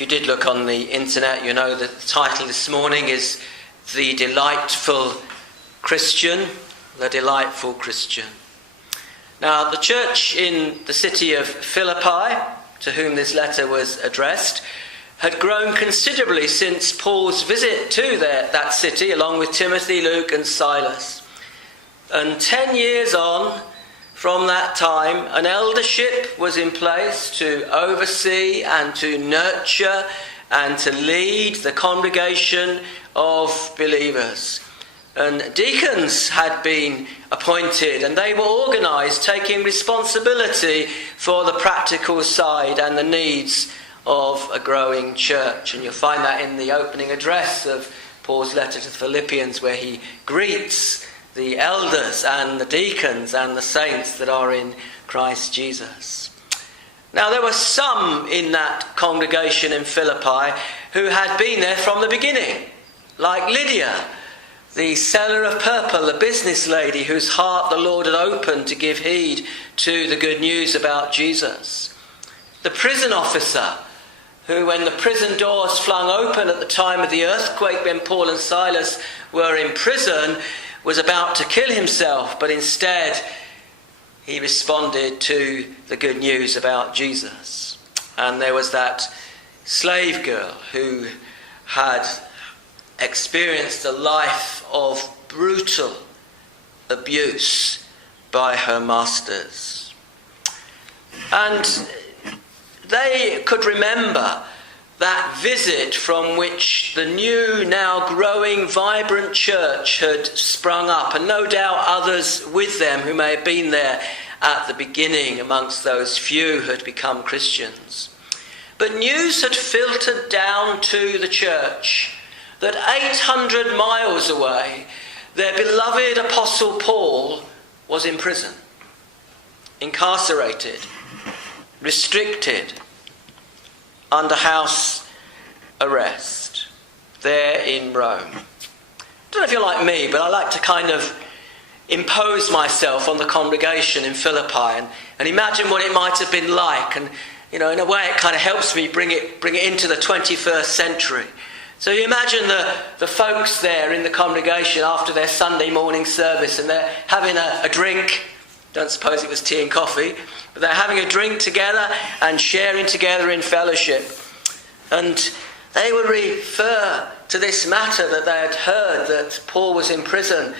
If you did look on the internet, you know that the title this morning is The Delightful Christian. The Delightful Christian. Now, the church in the city of Philippi, to whom this letter was addressed, had grown considerably since Paul's visit to that city, along with Timothy, Luke and Silas. And 10 years on from that time, an eldership was in place to oversee and to nurture and to lead the congregation of believers. And deacons had been appointed, and they were organised, taking responsibility for the practical side and the needs of a growing church. And you'll find that in the opening address of Paul's letter to the Philippians, where he greets the elders and the deacons and the saints that are in Christ Jesus. Now, there were some in that congregation in Philippi who had been there from the beginning, like Lydia, the seller of purple, the business lady whose heart the Lord had opened to give heed to the good news about Jesus. The prison officer who, when the prison doors flung open at the time of the earthquake when Paul and Silas were in prison, was about to kill himself, but instead he responded to the good news about Jesus. And there was that slave girl who had experienced a life of brutal abuse by her masters. And they could remember that visit from which the new, now growing, vibrant church had sprung up, and no doubt others with them who may have been there at the beginning amongst those few who had become Christians. But news had filtered down to the church that 800 miles away, their beloved Apostle Paul was in prison, incarcerated, restricted, under house arrest, there in Rome. I don't know if you're like me, but I like to kind of impose myself on the congregation in Philippi and imagine what it might have been like. And, you know, in a way it kind of helps me bring it into the 21st century. So you imagine the folks there in the congregation after their Sunday morning service, and they're having a drink. Don't suppose it was tea and coffee, but they're having a drink together and sharing together in fellowship. And they would refer to this matter that they had heard, that Paul was in prison.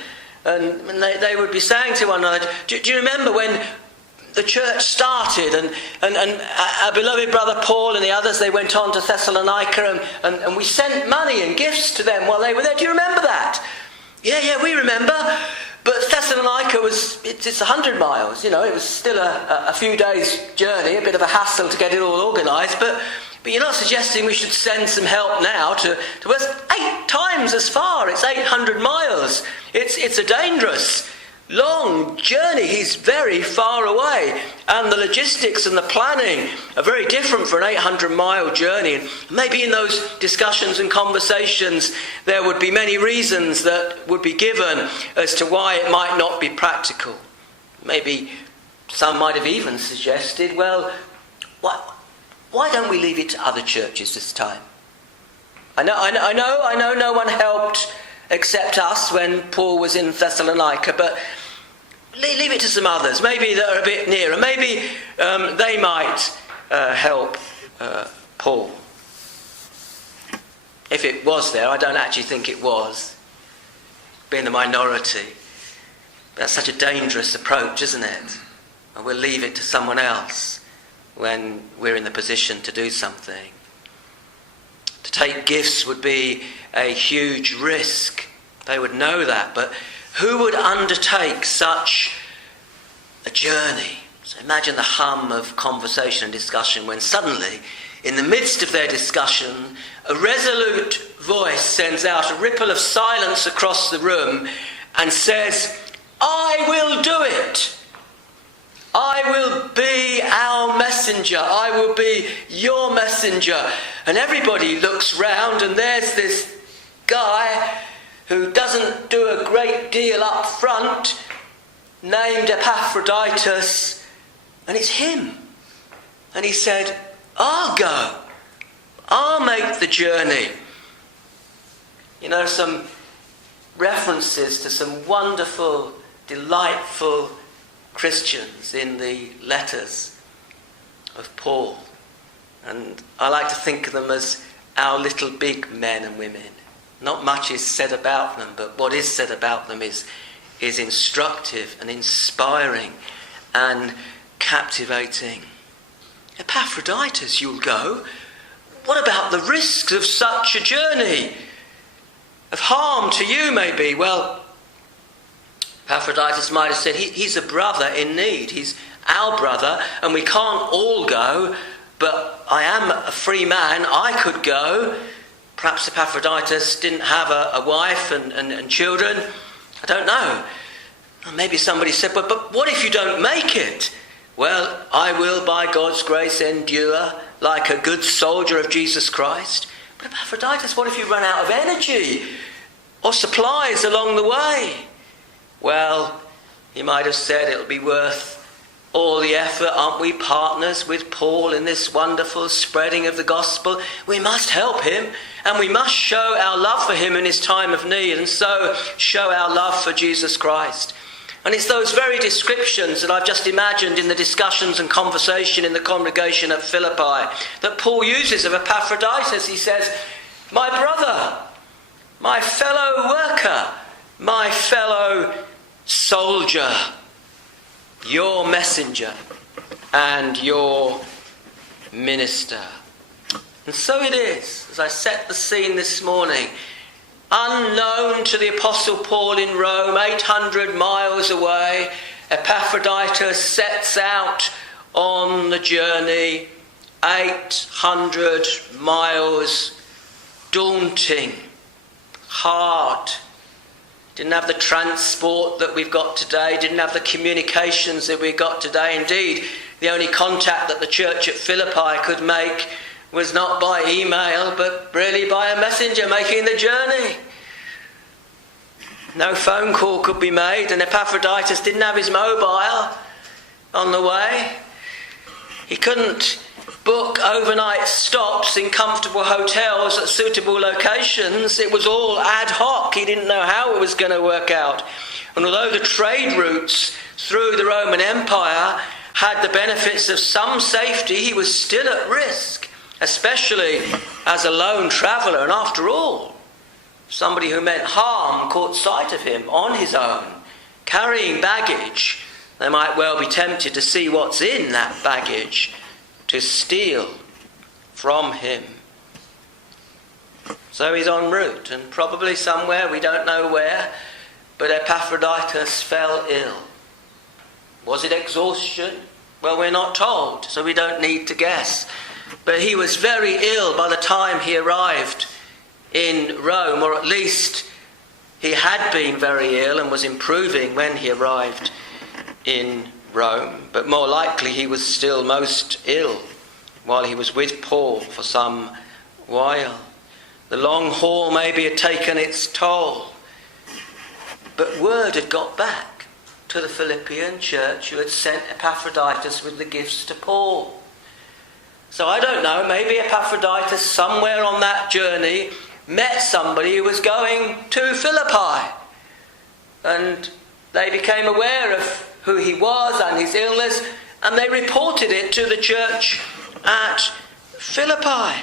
And they would be saying to one another, do you remember when the church started and our beloved brother Paul and the others, they went on to Thessalonica and we sent money and gifts to them while they were there? Do you remember that? Yeah, we remember. But Thessalonica it's 100 miles, you know, it was still a few days' journey, a bit of a hassle to get it all organised, but you're not suggesting we should send some help now to us. 8 times as far, it's 800 miles. It's a dangerous, long journey. He's very far away, and the logistics and the planning are very different for an 800-mile journey. And maybe in those discussions and conversations there would be many reasons that would be given as to why it might not be practical. Maybe some might have even suggested, well, why don't we leave it to other churches this time? I know no one helped except us when Paul was in Thessalonica, but leave it to some others, maybe that are a bit nearer. Maybe they might help Paul. If it was there, I don't actually think it was, being the minority. That's such a dangerous approach, isn't it? And we'll leave it to someone else when we're in the position to do something. To take gifts would be a huge risk. They would know that, but who would undertake such a journey? So imagine the hum of conversation and discussion when suddenly, in the midst of their discussion, a resolute voice sends out a ripple of silence across the room and says, "I will do it. I will be our messenger. I will be your messenger." And everybody looks round, and there's this guy who doesn't do a great deal up front, named Epaphroditus, and it's him. And he said, "I'll go. I'll make the journey. You know, some references to some wonderful, delightful Christians in the letters of Paul. And I like to think of them as our little big men and women. Not much is said about them, but what is said about them is instructive and inspiring and captivating. Epaphroditus, you'll go. What about the risks of such a journey? Of harm to you, maybe. Well, Epaphroditus might have said, he's a brother in need. He's our brother, and we can't all go, but I am a free man. I could go. Perhaps Epaphroditus didn't have a wife and children. I don't know. Maybe somebody said, but what if you don't make it? Well, I will by God's grace endure like a good soldier of Jesus Christ. But Epaphroditus, what if you run out of energy or supplies along the way? Well, he might have said it'll be worth all the effort. Aren't we partners with Paul in this wonderful spreading of the gospel? We must help him, and we must show our love for him in his time of need, and so show our love for Jesus Christ. And it's those very descriptions that I've just imagined in the discussions and conversation in the congregation at Philippi that Paul uses of Epaphroditus. He says, my brother, my fellow worker, my fellow soldier, your messenger and your minister. And so it is, as I set the scene this morning, unknown to the Apostle Paul in Rome, 800 miles away, Epaphroditus sets out on the journey, 800 miles, daunting, hard. Didn't have the transport that we've got today, didn't have the communications that we've got today. Indeed, the only contact that the church at Philippi could make was not by email, but really by a messenger making the journey. No phone call could be made, and Epaphroditus didn't have his mobile on the way. He couldn't book overnight stops in comfortable hotels at suitable locations. It was all ad hoc. He didn't know how it was going to work out. And although the trade routes through the Roman Empire had the benefits of some safety, he was still at risk, especially as a lone traveller. And after all, somebody who meant harm caught sight of him on his own, carrying baggage. They might well be tempted to see what's in that baggage, to steal from him. So he's en route, and probably somewhere, we don't know where, but Epaphroditus fell ill. Was it exhaustion? Well, we're not told, so we don't need to guess. But he was very ill by the time he arrived in Rome, or at least he had been very ill and was improving when he arrived in Rome. But more likely he was still most ill while he was with Paul for some while. The long haul maybe had taken its toll. But word had got back to the Philippian church, who had sent Epaphroditus with the gifts to Paul. So I don't know, maybe Epaphroditus somewhere on that journey met somebody who was going to Philippi, and they became aware of who he was and his illness, and they reported it to the church at Philippi.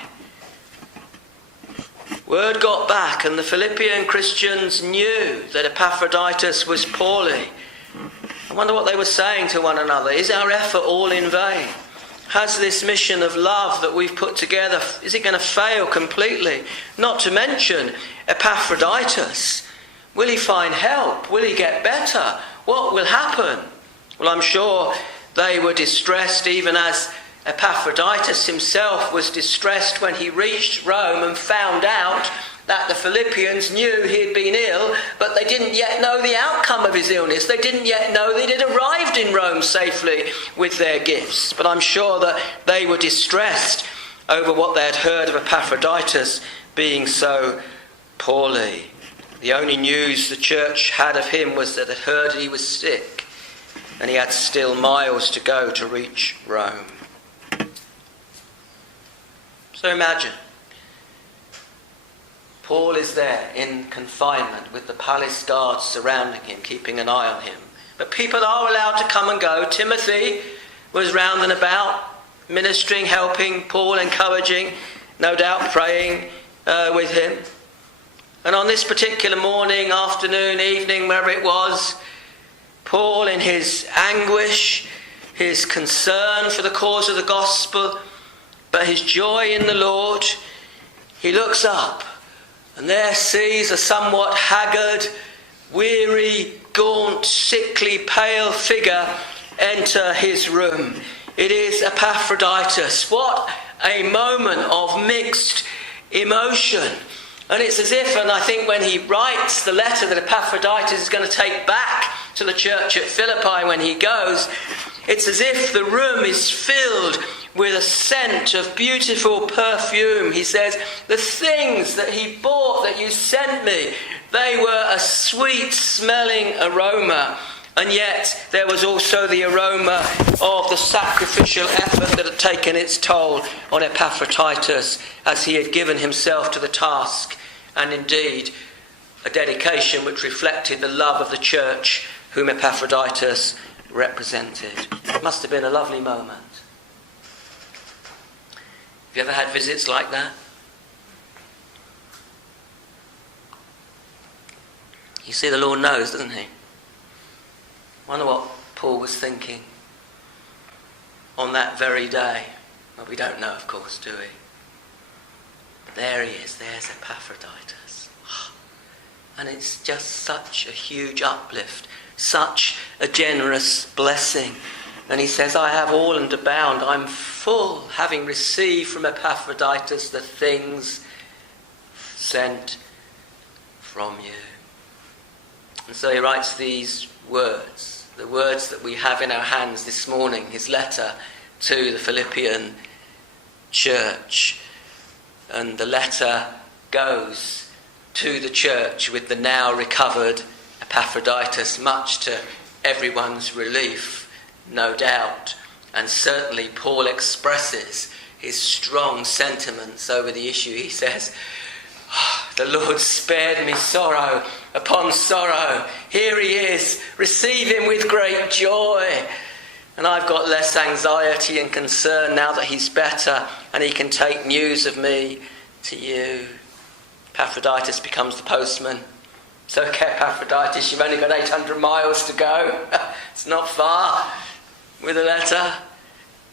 Word got back, and the Philippian Christians knew that Epaphroditus was poorly. I wonder what they were saying to one another. Is our effort all in vain? Has this mission of love that we've put together, is it going to fail completely? Not to mention Epaphroditus. Will he find help? Will he get better? What will happen? Well, I'm sure they were distressed, even as Epaphroditus himself was distressed when he reached Rome and found out that the Philippians knew he had been ill, but they didn't yet know the outcome of his illness. They didn't yet know that he'd arrived in Rome safely with their gifts. But I'm sure that they were distressed over what they had heard of Epaphroditus being so poorly. The only news the church had of him was that it heard he was sick, and he had still miles to go to reach Rome. So imagine, Paul is there in confinement with the palace guards surrounding him, keeping an eye on him. But people are allowed to come and go. Timothy was round and about, ministering, helping Paul, encouraging, no doubt praying with him. And on this particular morning, afternoon, evening, wherever it was, Paul, in his anguish, his concern for the cause of the gospel, but his joy in the Lord, he looks up and there sees a somewhat haggard, weary, gaunt, sickly, pale figure enter his room. It is Epaphroditus. What a moment of mixed emotion. And it's as if, and I think when he writes the letter that Epaphroditus is going to take back to the church at Philippi when he goes, it's as if the room is filled with a scent of beautiful perfume. He says, the things that he bought that you sent me, they were a sweet smelling aroma. And yet there was also the aroma of the sacrificial effort that had taken its toll on Epaphroditus as he had given himself to the task, and indeed a dedication which reflected the love of the church whom Epaphroditus represented. It must have been a lovely moment. Have you ever had visits like that? You see, the Lord knows, doesn't he? Wonder what Paul was thinking on that very day. Well, we don't know, of course, do we? But there he is, there's Epaphroditus. And it's just such a huge uplift, such a generous blessing. And he says, I have all and abound. I'm full, having received from Epaphroditus the things sent from you. And so he writes these words, the words that we have in our hands this morning, his letter to the Philippian church. And the letter goes to the church with the now recovered Epaphroditus, much to everyone's relief, no doubt. And certainly Paul expresses his strong sentiments over the issue. He says, the Lord spared me sorrow upon sorrow. Here he is. Receive him with great joy. And I've got less anxiety and concern now that he's better and he can take news of me to you. Epaphroditus becomes the postman. It's okay, Epaphroditus, you've only got 800 miles to go. It's not far with a letter.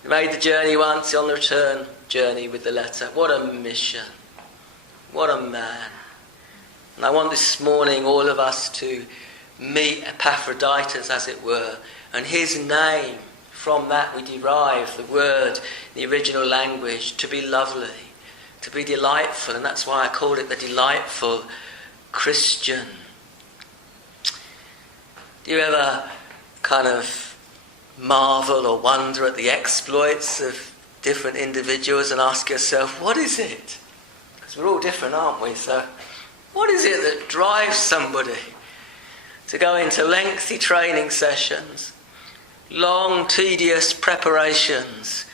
You made the journey once, you're on the return journey with the letter. What a mission. What a man. And I want this morning all of us to meet Epaphroditus, as it were. And his name, from that we derive the word, the original language, to be lovely, to be delightful. And that's why I called it the delightful Christian. Do you ever kind of marvel or wonder at the exploits of different individuals and ask yourself, what is it? Because we're all different, aren't we? So what is it that drives somebody to go into lengthy training sessions, long, tedious preparations,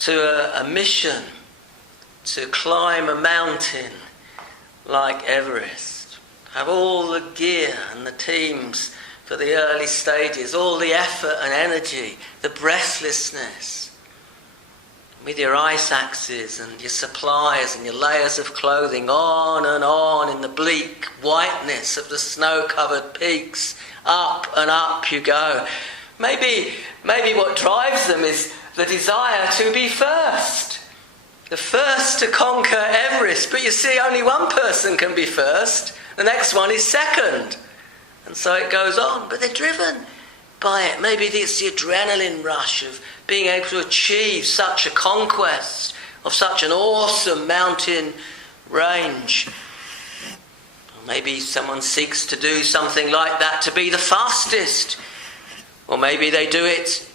to a mission to climb a mountain like Everest, have all the gear and the teams for the early stages, all the effort and energy, the breathlessness, with your ice axes and your supplies and your layers of clothing, on in the bleak whiteness of the snow-covered peaks. Up and up you go. Maybe what drives them is the desire to be first. The first to conquer Everest. But you see, only one person can be first. The next one is second. And so it goes on. But they're driven by it. Maybe it's the adrenaline rush of being able to achieve such a conquest of such an awesome mountain range. Or maybe someone seeks to do something like that to be the fastest. Or maybe they do it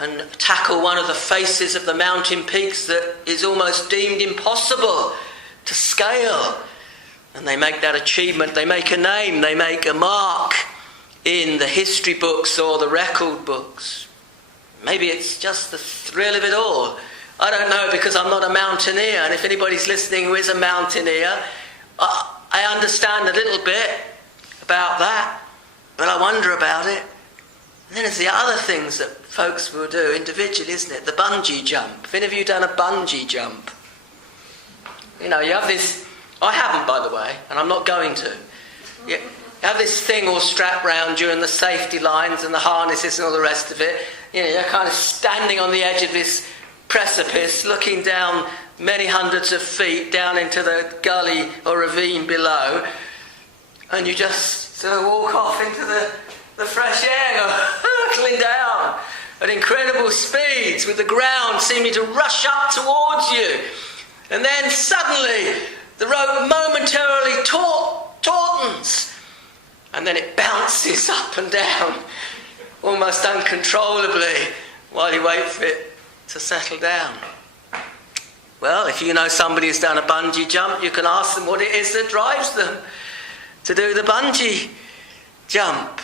and tackle one of the faces of the mountain peaks that is almost deemed impossible to scale. And they make that achievement, they make a name, they make a mark in the history books or the record books. Maybe it's just the thrill of it all. I don't know, because I'm not a mountaineer, and if anybody's listening who is a mountaineer, I understand a little bit about that, but I wonder about it. And then there's the other things that folks will do individually, isn't it? The bungee jump. Have any of you done a bungee jump? You know, you have this... I haven't, by the way, and I'm not going to. You have this thing all strapped round you and the safety lines and the harnesses and all the rest of it. You know, you're kind of standing on the edge of this precipice, looking down many hundreds of feet down into the gully or ravine below, and you just sort of walk off into the fresh air, hurtling down at incredible speeds with the ground seeming to rush up towards you. And then suddenly the rope momentarily tautens, and then it bounces up and down almost uncontrollably while you wait for it to settle down. Well, if you know somebody who's done a bungee jump, you can ask them what it is that drives them to do the bungee jump,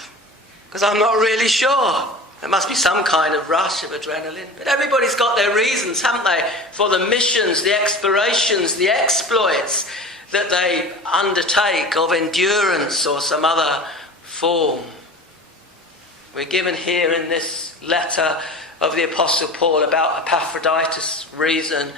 because I'm not really sure. There must be some kind of rush of adrenaline. But everybody's got their reasons, haven't they, for the missions, the explorations, the exploits that they undertake of endurance or some other form. We're given here in this letter of the Apostle Paul about Epaphroditus' reason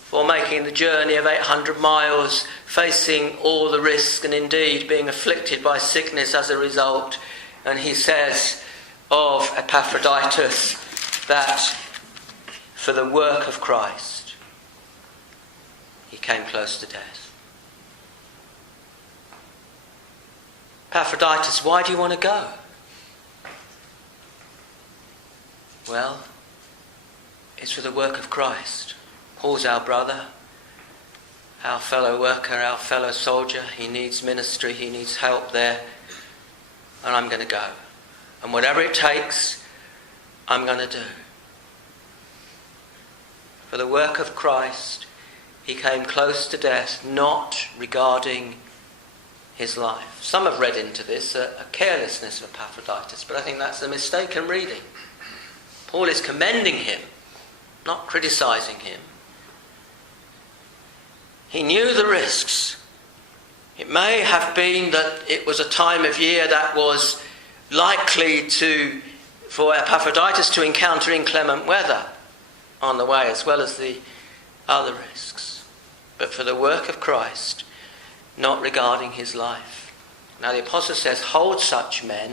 for making the journey of 800 miles, facing all the risk and indeed being afflicted by sickness as a result. And he says of Epaphroditus that for the work of Christ he came close to death. Epaphroditus, why do you want to go? Well, it's for the work of Christ. Paul's our brother, our fellow worker, our fellow soldier. He needs ministry, he needs help there, and I'm going to go. And whatever it takes, I'm going to do. For the work of Christ, he came close to death, not regarding his life. Some have read into this a carelessness of Epaphroditus, but I think that's a mistaken reading. Paul is commending him, not criticising him. He knew the risks. It may have been that it was a time of year that was likely for Epaphroditus to encounter inclement weather on the way, as well as the other risks. But for the work of Christ, not regarding his life. Now the apostle says, hold such men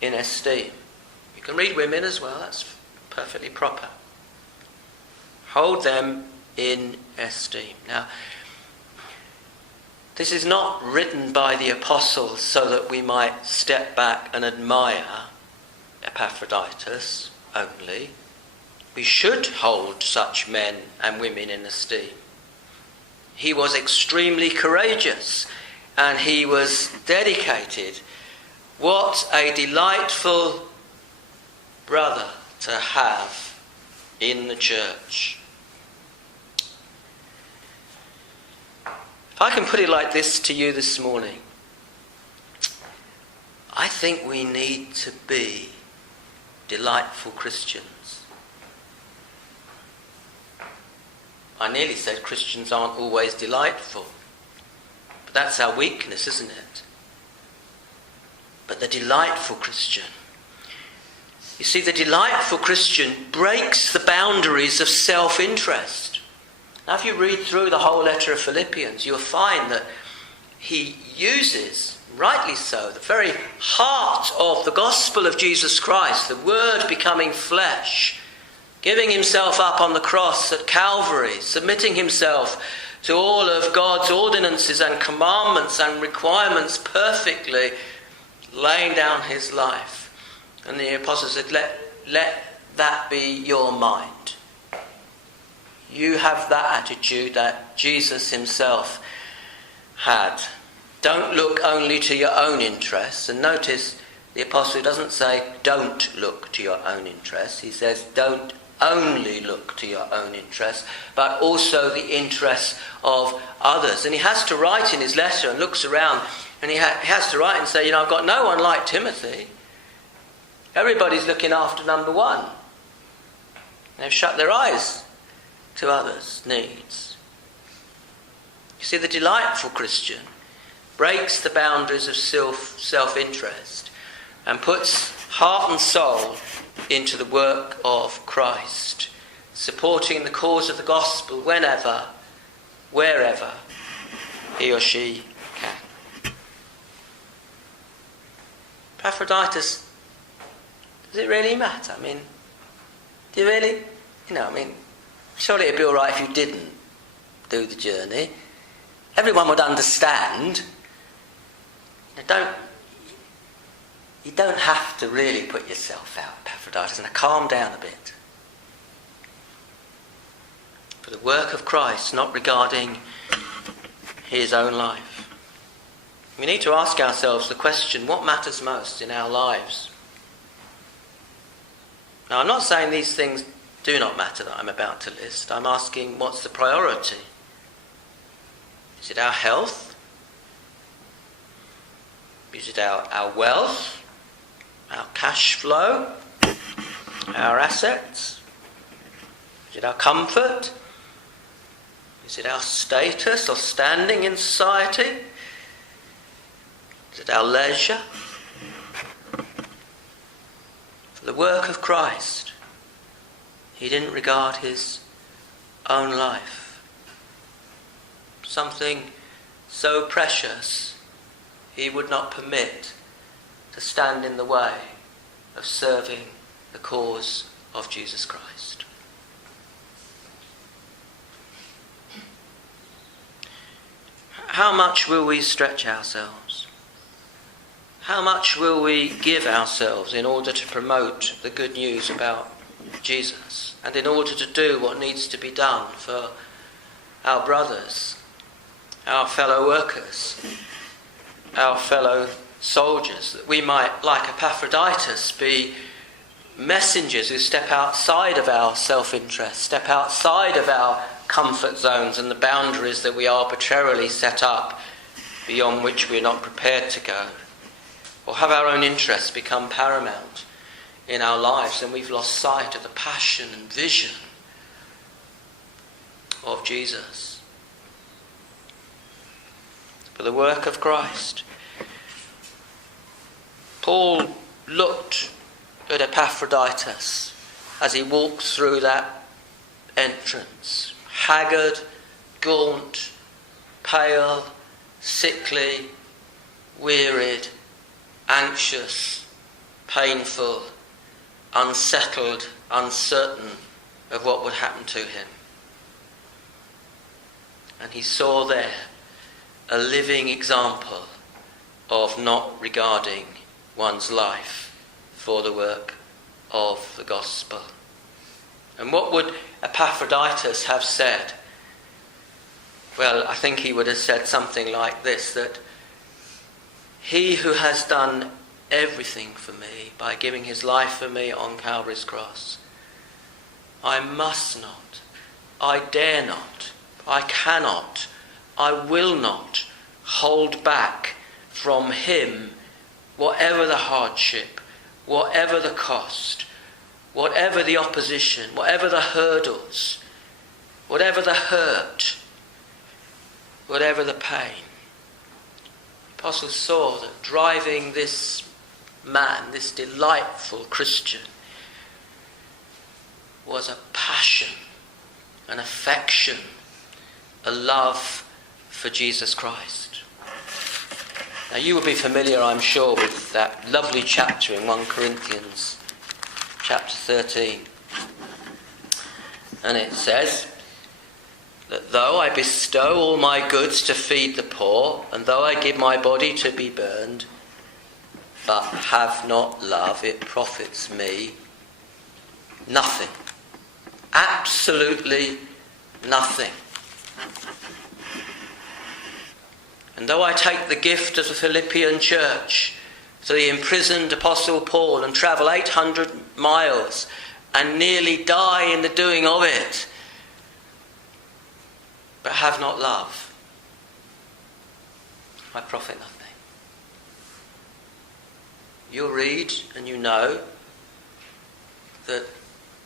in esteem. You can read women as well, that's perfectly proper. Hold them in esteem. Now, this is not written by the apostle so that we might step back and admire Epaphroditus only. We should hold such men and women in esteem. He was extremely courageous and he was dedicated. What a delightful brother to have in the church. If I can put it like this to you this morning, I think we need to be delightful Christians. I nearly said Christians aren't always delightful, but that's our weakness, isn't it? But the delightful Christian. You see, the delightful Christian breaks the boundaries of self-interest. Now, if you read through the whole letter of Philippians, you'll find that he uses, rightly so, the very heart of the gospel of Jesus Christ, the Word becoming flesh, giving himself up on the cross at Calvary, submitting himself to all of God's ordinances and commandments and requirements perfectly, laying down his life. And the apostle said, let that be your mind. You have that attitude that Jesus himself had. Don't look only to your own interests. And notice the apostle doesn't say don't look to your own interests. He says don't only look to your own interests, but also the interests of others. And he has to write in his letter and looks around and he has to write and say, I've got no one like Timothy. Everybody's looking after number one. They've shut their eyes to others' needs. You see, the delightful Christian breaks the boundaries of self-interest and puts heart and soul into the work of Christ, supporting the cause of the gospel whenever, wherever he or she can. Epaphroditus, does it really matter? I mean, do you really? Surely it'd be all right if you didn't do the journey. Everyone would understand. You don't have to really put yourself out, Epaphroditus. Now calm down a bit. For the work of Christ, not regarding his own life. We need to ask ourselves the question, what matters most in our lives? Now, I'm not saying these things do not matter that I'm about to list. I'm asking, what's the priority? Is it our health? Is it our wealth? Our cash flow? Our assets? Is it our comfort? Is it our status or standing in society? Is it our leisure? For the work of Christ, he didn't regard his own life. Something so precious he would not permit to stand in the way of serving the cause of Jesus Christ. How much will we stretch ourselves? How much will we give ourselves in order to promote the good news about Jesus and in order to do what needs to be done for our brothers, our fellow workers, our fellow soldiers, that we might, like Epaphroditus, be messengers who step outside of our self-interest, step outside of our comfort zones and the boundaries that we arbitrarily set up beyond which we're not prepared to go, or have our own interests become paramount in our lives and we've lost sight of the passion and vision of Jesus. For the work of Christ. Paul looked at Epaphroditus as he walked through that entrance, haggard, gaunt, pale, sickly, wearied, anxious, painful, unsettled, uncertain of what would happen to him. And he saw there a living example of not regarding one's life for the work of the gospel. And what would Epaphroditus have said? Well, I think he would have said something like this, that he who has done everything for me by giving his life for me on Calvary's cross, I must not, I dare not, I cannot, I will not hold back from him whatever the hardship, whatever the cost, whatever the opposition, whatever the hurdles, whatever the hurt, whatever the pain. The apostle saw that driving this man, this delightful Christian, was a passion, an affection, a love for Jesus Christ. Now you will be familiar, I'm sure, with that lovely chapter in 1 Corinthians chapter 13. And it says that though I bestow all my goods to feed the poor, and though I give my body to be burned, but have not love, it profits me nothing. Absolutely nothing. And though I take the gift of the Philippian church to the imprisoned Apostle Paul and travel 800 miles and nearly die in the doing of it, but have not love, I profit nothing. You'll read and you know that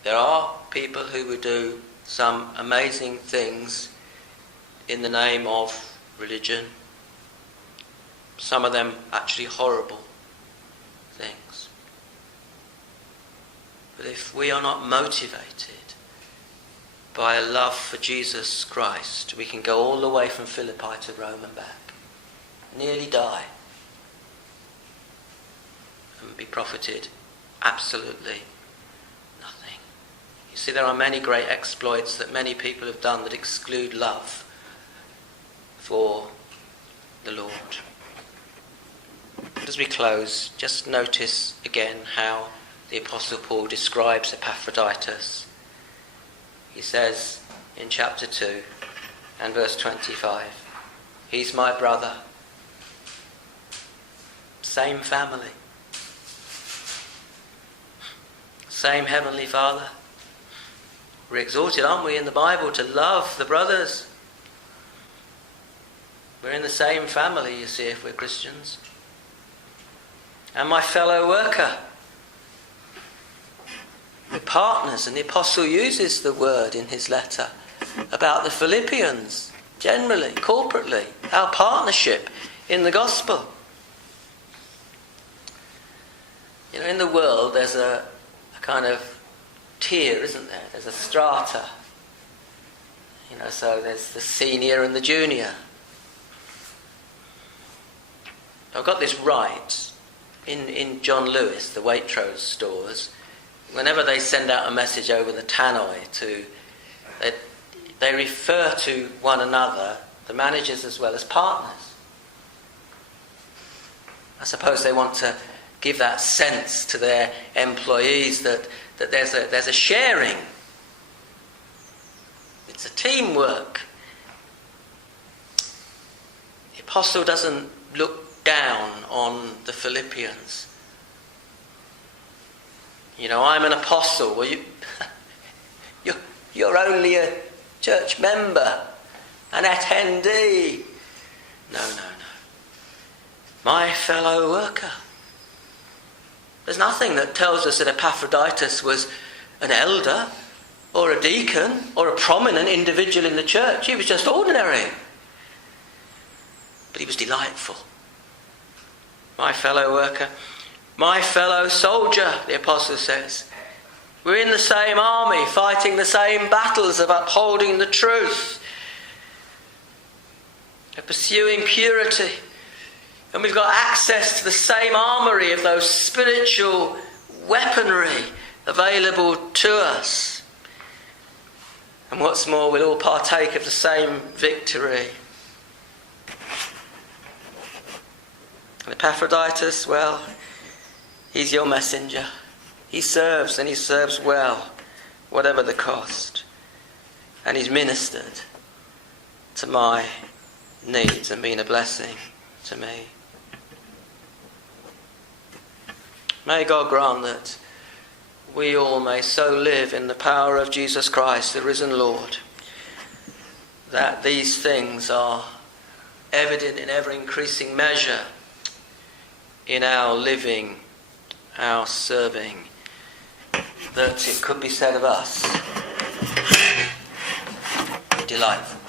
there are people who would do some amazing things in the name of religion. Some of them actually horrible things. But if we are not motivated by a love for Jesus Christ, we can go all the way from Philippi to Rome and back, nearly die, and be profited absolutely nothing. You see, there are many great exploits that many people have done that exclude love for the Lord. But as we close, just notice again how the Apostle Paul describes Epaphroditus. He says in chapter 2 and verse 25, he's my brother, same family, same heavenly Father. We're exhorted, aren't we, in the Bible to love the brothers. We're in the same family, you see, if we're Christians. And my fellow worker. We're partners, and the Apostle uses the word in his letter about the Philippians, generally, corporately, our partnership in the gospel. You know, in the world there's a kind of tier, isn't there? There's a strata. You know, so there's the senior and the junior. I've got this right. In John Lewis, the Waitrose stores, whenever they send out a message over the tannoy they refer to one another, the managers as well as partners. I suppose they want to give that sense to their employees that there's a sharing. It's a teamwork. The apostle doesn't look down on the Philippians. You know, I'm an apostle. Well, you're only a church member, an attendee. No. My fellow worker. There's nothing that tells us that Epaphroditus was an elder or a deacon or a prominent individual in the church. He was just ordinary. But he was delightful. My fellow worker, my fellow soldier, the apostle says. We're in the same army, fighting the same battles of upholding the truth. We're pursuing purity. And we've got access to the same armoury of those spiritual weaponry available to us. And what's more, we'll all partake of the same victory. And Epaphroditus, well, he's your messenger. He serves, and he serves well, whatever the cost. And he's ministered to my needs and been a blessing to me. May God grant that we all may so live in the power of Jesus Christ, the risen Lord, that these things are evident in ever-increasing measure in our living, our serving, that it could be said of us, delightful.